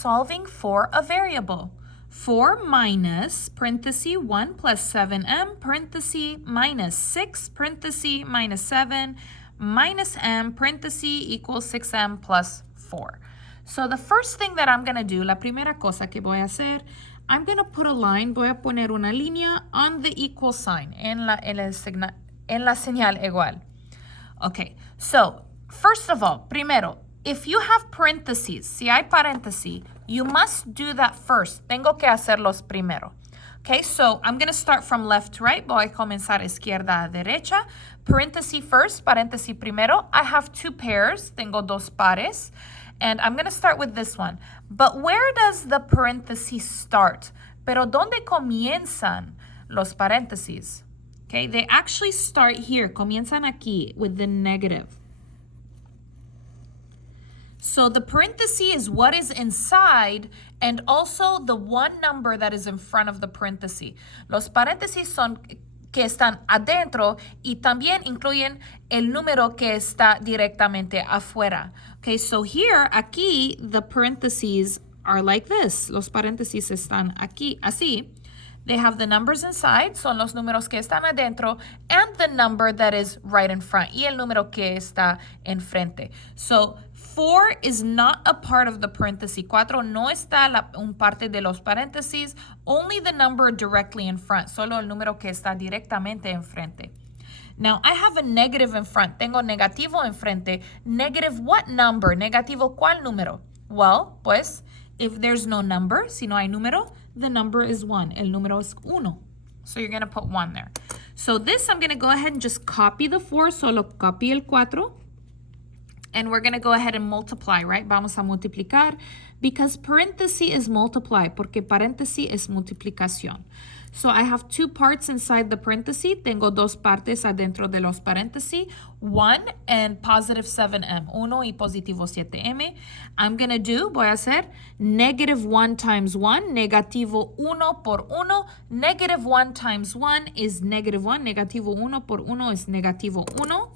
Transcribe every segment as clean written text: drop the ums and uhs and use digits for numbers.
solving for a variable. 4 minus, parenthesis, 1 plus 7m, parenthesis, minus 6, parenthesis, minus 7, minus m, parenthesis, equals 6m plus 4. So the first thing that I'm going to do, la primera cosa que voy a hacer, I'm going to put a line, voy a poner una línea on the equal sign, en la señal igual. Okay, so first of all, primero, if you have parentheses, si hay paréntesis, you must do that first. Tengo que hacerlos primero. Okay, so I'm going to start from left to right. Voy a comenzar izquierda a derecha. Paréntesis first, paréntesis primero. I have two pairs. Tengo dos pares. And I'm going to start with this one. But where does the parenthesis start? Pero ¿dónde comienzan los paréntesis? Okay, they actually start here. Comienzan aquí with the negative. So the parenthesis is what is inside and also the one number that is in front of the parenthesis. Los paréntesis son que están adentro y también incluyen el número que está directamente afuera. Okay, so here, aquí, the parentheses are like this. Los paréntesis están aquí, así. They have the numbers inside, son los números que están adentro, and the number that is right in front, y el número que está enfrente. So, 4 is not a part of the parenthesis. 4 no está un parte de los paréntesis, only the number directly in front, solo el número que está directamente enfrente. Now, I have a negative in front. Tengo negativo enfrente. Negative what number? Negativo ¿cuál número? Well, pues, if there's no number, si no hay número, the number is 1. El número es 1. So you're going to put 1 there. So this, I'm going to go ahead and just copy the 4. Solo copy el 4. And we're going to go ahead and multiply, right? Vamos a multiplicar. Because paréntesis is multiply. Porque paréntesis es multiplicación. So I have two parts inside the parenthesis. Tengo dos partes adentro de los paréntesis. 1 and positive 7m. 1 y positivo 7m. I'm going to do, voy a hacer, negative 1 times 1. Negativo 1 por 1. Negative 1 times 1 is negative 1. Negativo 1 por 1 is negativo 1.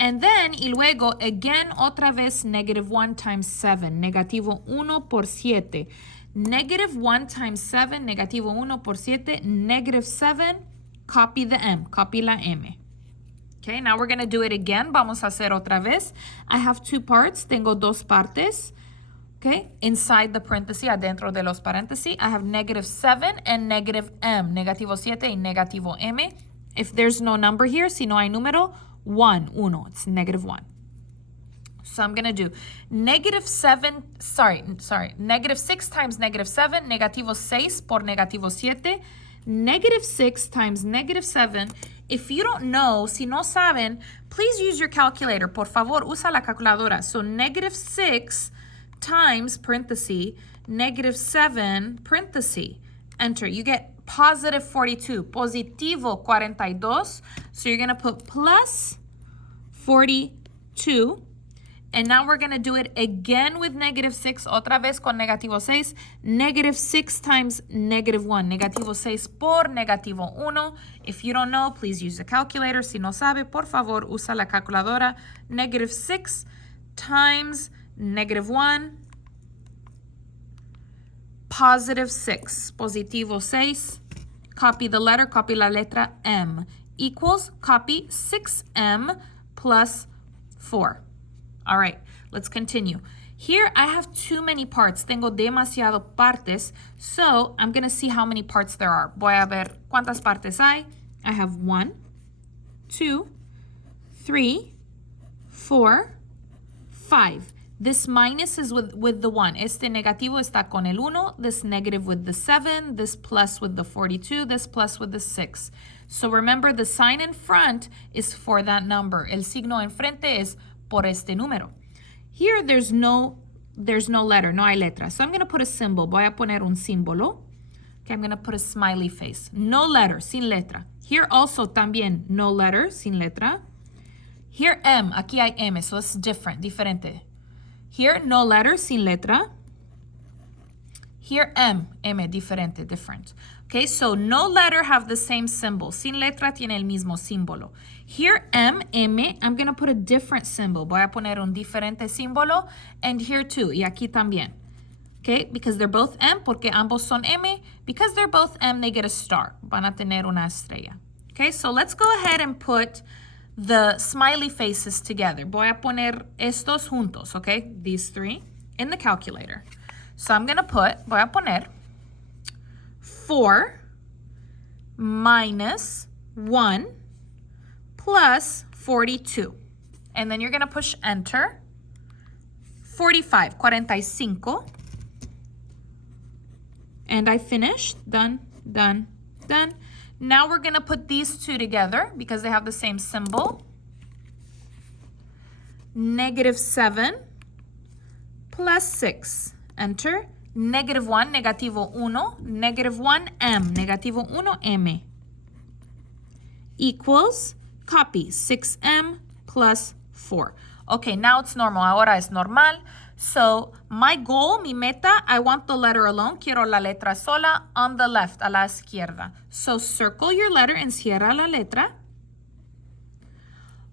And then, y luego, again, otra vez, negative 1 times 7. Negativo 1 por 7. Negative 1 times 7, negativo 1 por 7, negative 7, copy the m, copy la m. Okay, now we're going to do it again. Vamos a hacer otra vez. I have two parts. Tengo dos partes. Okay, inside the parenthesis, adentro de los paréntesis, I have negative 7 and negative m, negativo 7 y negativo m. If there's no number here, si no hay número, 1, it's negative 1. So I'm going to do negative 6 times negative 7, negativo 6 por negativo 7, negative 6 times negative 7. If you don't know, si no saben, please use your calculator. Por favor, usa la calculadora. So negative 6 times, parenthesis, negative 7, parenthesis, enter. You get positive 42, positivo 42. So you're going to put plus 42. And now we're going to do it again with negative 6, otra vez con negativo 6. Negative 6 times negative 1. Negativo 6 por negativo 1. If you don't know, please use the calculator. Si no sabe, por favor, usa la calculadora. Negative 6 times negative 1. Positive 6. Positivo 6. Copy the letter, copy la letra M. Equals, copy 6m plus 4. All right, let's continue. Here, I have too many parts. Tengo demasiado partes. So, I'm going to see how many parts there are. Voy a ver cuántas partes hay. I have 1, 2, 3, 4, 5. This minus is with the 1. Este negativo está con el 1. This negative with the 7. This plus with the 42. This plus with the 6. So, remember, the sign in front is for that number. El signo enfrente es por este número. Here, there's no letter, no hay letra. So I'm going to put a symbol. Voy a poner un símbolo. Okay, I'm going to put a smiley face. No letter, sin letra. Here also también no letter, sin letra. Here M, aquí hay M, so it's different, diferente. Here no letter, sin letra. Here M, diferente, different. Okay, so no letter have the same symbol. Sin letra tiene el mismo símbolo. Here M, I'm going to put a different symbol. Voy a poner un diferente símbolo. And here too, y aquí también. Okay, because they're both M, porque ambos son M. Because they're both M, they get a star. Van a tener una estrella. Okay, so let's go ahead and put the smiley faces together. Voy a poner estos juntos, okay? These three in the calculator. So I'm going to voy a poner 4 minus 1 plus 42. And then you're going to push enter. 45, 45. And I finished. Done, done, done. Now we're going to put these two together because they have the same symbol. -7 plus 6. Enter. -1, negativo 1. -1m, negativo 1m. Equals, copy, 6m plus 4. Okay, now it's normal. Ahora es normal. So my goal, mi meta, I want the letter alone. Quiero la letra sola on the left, a la izquierda. So circle your letter, encierra la letra.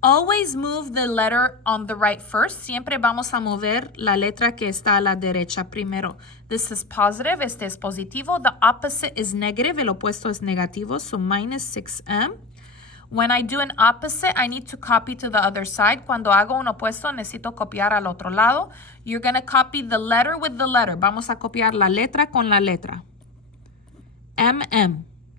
Always move the letter on the right first. Siempre vamos a mover la letra que está a la derecha primero. This is positive, este es positivo. The opposite is negative, el opuesto es negativo, so -6m. When I do an opposite, I need to copy to the other side. Cuando hago un opuesto, necesito copiar al otro lado. You're going to copy the letter with the letter. Vamos a copiar la letra con la letra. M.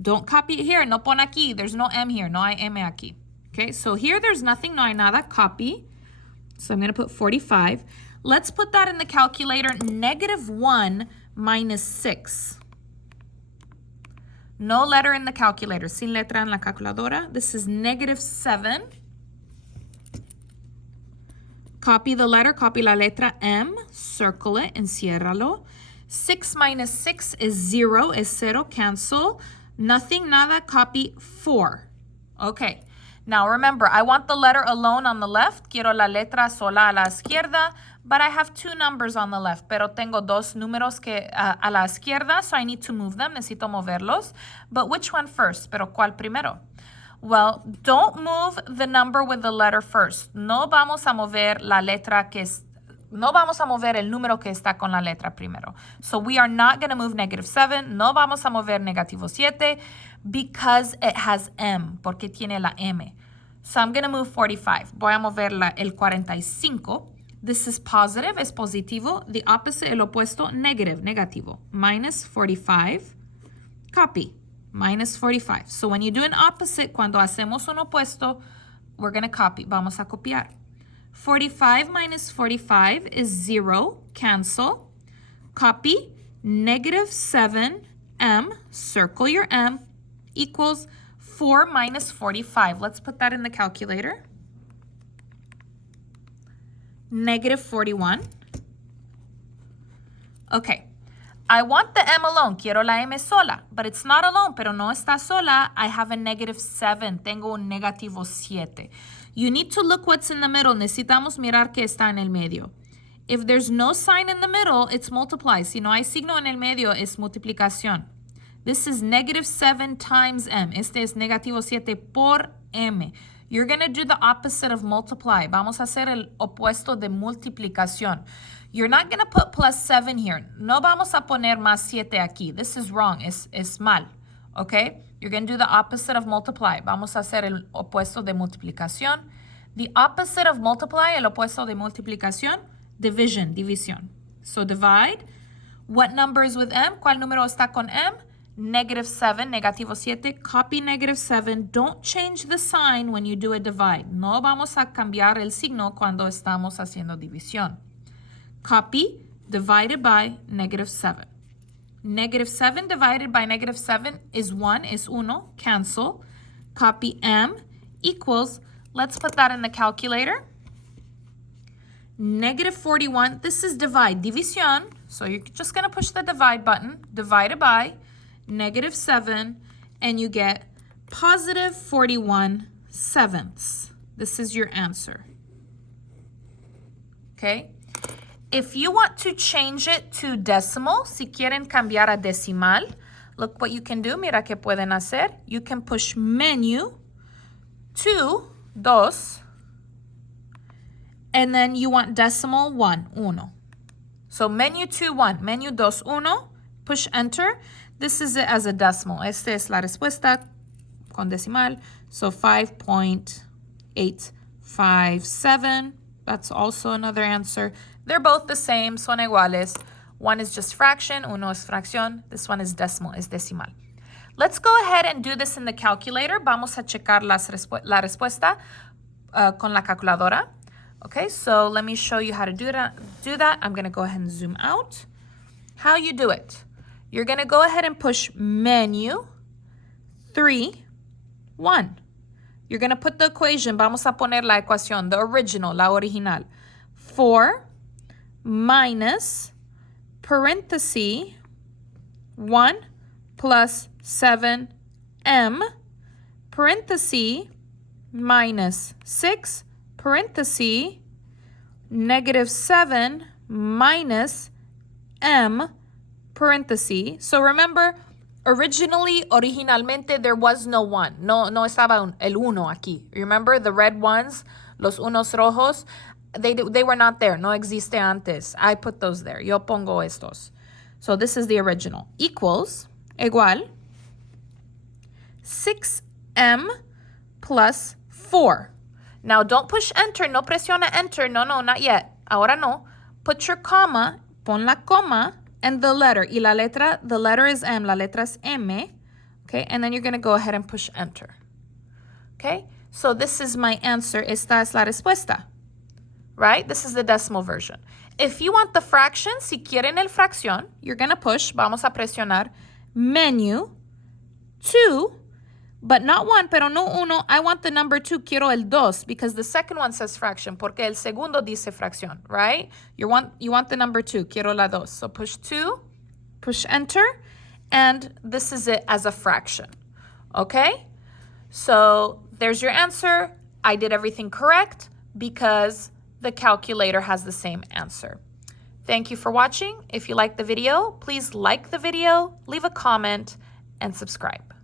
Don't copy it here. No pon aquí. There's no M here. No hay M aquí. Okay, so here there's nothing. No hay nada. Copy. So I'm going to put 45. Let's put that in the calculator. -1 minus 6. No letter in the calculator. Sin letra en la calculadora. This is -7. Copy the letter. Copy la letra M. Circle it. Enciérralo. 6 minus 6 is 0. Es 0. Cancel. Nothing, nada. Copy 4. Okay. Now remember, I want the letter alone on the left. Quiero la letra sola a la izquierda. But I have two numbers on the left. Pero tengo dos números que a la izquierda, so I need to move them. Necesito moverlos. But which one first? Pero ¿cuál primero? Well, don't move the number with the letter first. No vamos a mover la letra que es... No vamos a mover el número que está con la letra primero. So we are not going to move -7. No vamos a mover -7 because it has M, porque tiene la M. So I'm going to move 45. Voy a mover el 45. This is positive, es positivo. The opposite, el opuesto, negative, negativo. -45. Copy. -45. So when you do an opposite, cuando hacemos un opuesto, we're going to copy. Vamos a copiar. 45 minus 45 is 0. Cancel. Copy. -7m. Circle your M. Equals 4 minus 45. Let's put that in the calculator. -41. Okay. I want the M alone. Quiero la M sola. But it's not alone. Pero no está sola. I have a -7. Tengo un -7. You need to look what's in the middle. Necesitamos mirar qué está en el medio. If there's no sign in the middle, it's multiply. Si no hay signo en el medio, es multiplicación. This is -7 times M. Este es -7 por M. You're going to do the opposite of multiply. Vamos a hacer el opuesto de multiplicación. You're not going to put +7 here. No vamos a poner más 7 aquí. This is wrong. Es mal. Okay? You're going to do the opposite of multiply. Vamos a hacer el opuesto de multiplicación. The opposite of multiply, el opuesto de multiplicación, division, división. So divide. What number is with M? ¿Cuál número está con M? -7, -7. Copy -7. Don't change the sign when you do a divide. No vamos a cambiar el signo cuando estamos haciendo división. Copy, divided by -7. -7 divided by -7 is 1, is 1. Cancel. Copy M equals, let's put that in the calculator. -41, this is divide, división. So you're just going to push the divide button, divided by -7, and you get +41/7. This is your answer. Okay? If you want to change it to decimal, si quieren cambiar a decimal, look what you can do. Mira qué pueden hacer. You can push menu 2, 2, and then you want decimal 1, 1. So menu 2, 1, menu 2, 1, push enter. This is it as a decimal. Esta es la respuesta con decimal. So 5.857. That's also another answer. They're both the same, son iguales. One is just fraction, uno es fracción. This one is decimal, es decimal. Let's go ahead and do this in the calculator. Vamos a checar la respuesta con la calculadora. Okay, so let me show you how to do that. I'm going to go ahead and zoom out. How you do it. You're going to go ahead and push menu 3, 1. You're going to put the equation. Vamos a poner la ecuación, the original, la original. 4 minus parenthesis 1 plus 7m parenthesis minus 6 parenthesis negative 7 minus m parenthesis. So remember, originalmente, there was no 1. No estaba el 1 aquí. Remember the red ones, los unos rojos? They were not there. No existe antes. I put those there. Yo pongo estos. So this is the original. Equals, igual, 6m plus 4. Now, don't push enter. No presiona enter. No, not yet. Ahora no. Put your comma, pon la coma, and the letter. Y la letra, the letter is M. La letra es M. Okay, and then you're going to go ahead and push enter. Okay, so this is my answer. Esta es la respuesta. Right? This is the decimal version. If you want the fraction, si quieren el fracción, you're going to push, vamos a presionar, menu 2, but not 1, pero no 1. I want the number 2, quiero el 2, because the second one says fraction, porque el segundo dice fracción, right? You want the number 2, quiero la 2. So push 2, push enter, and this is it as a fraction, okay? So there's your answer. I did everything correct because the calculator has the same answer. Thank you for watching. If you liked the video, please like the video, leave a comment, and subscribe.